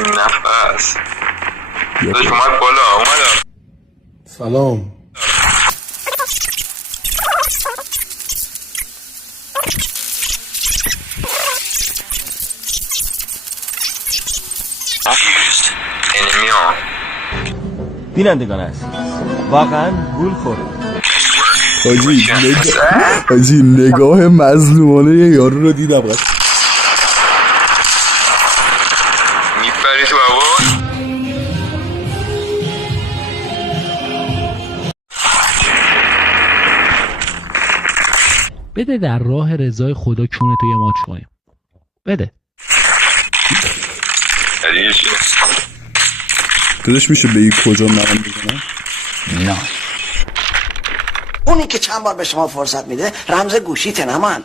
نفس داشت اومد بالا اومد. سلام. بینندگان است واقعا گول خورد. حاجی نگاه مظلومانه یه یارو رو دیدم. میپری تو هوا. بده در راه رضای خدا کونتو یه ماچ کنیم. بده. داداش میشه بگی کجا من بزنم؟ نه اونی که چند بار به شما فرصت میده رمز گوشیته نه من.